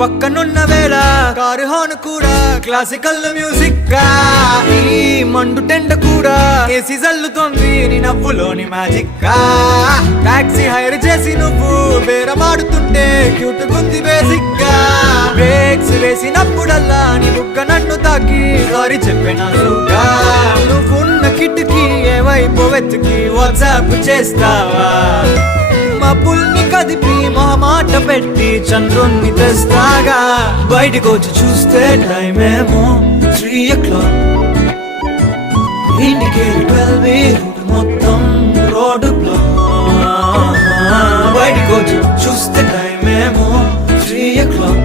పక్కనున్న వేళ car horn కూడా క్లాసికల్ మ్యూజిక్ గా ఈ మండు టెండ కూడా ఏసీ జల్లుతోంది నీ నవ్వులోని మ్యాజిక్ గా టాక్సీ హైర్ చేసి నువ్వు బేరమాడుతుంటే క్యూట్ గుంది బేసిక్ గా బ్రేక్స్ వేసినప్పుడల్లా నీ బుగ్గ నన్ను తాకి సారీ చెప్పినానుగా నువ్వున్న కిటికీ ఏ వైపు వెతికి వాట్సాప్ చేస్తావా మబ్బుల్ని కదిపి మొహమాట పెట్టి చంద్రుణ్ణి తెస్తాగా బయటకు వచ్చి చూస్తే టైం ఏమో 3 o'clock ఇండికేటర్ 12 రూట్ మొత్తం రోడ్డు బ్లాక్ బయటకు వచ్చి చూస్తే టైం ఏమో 3 o'clock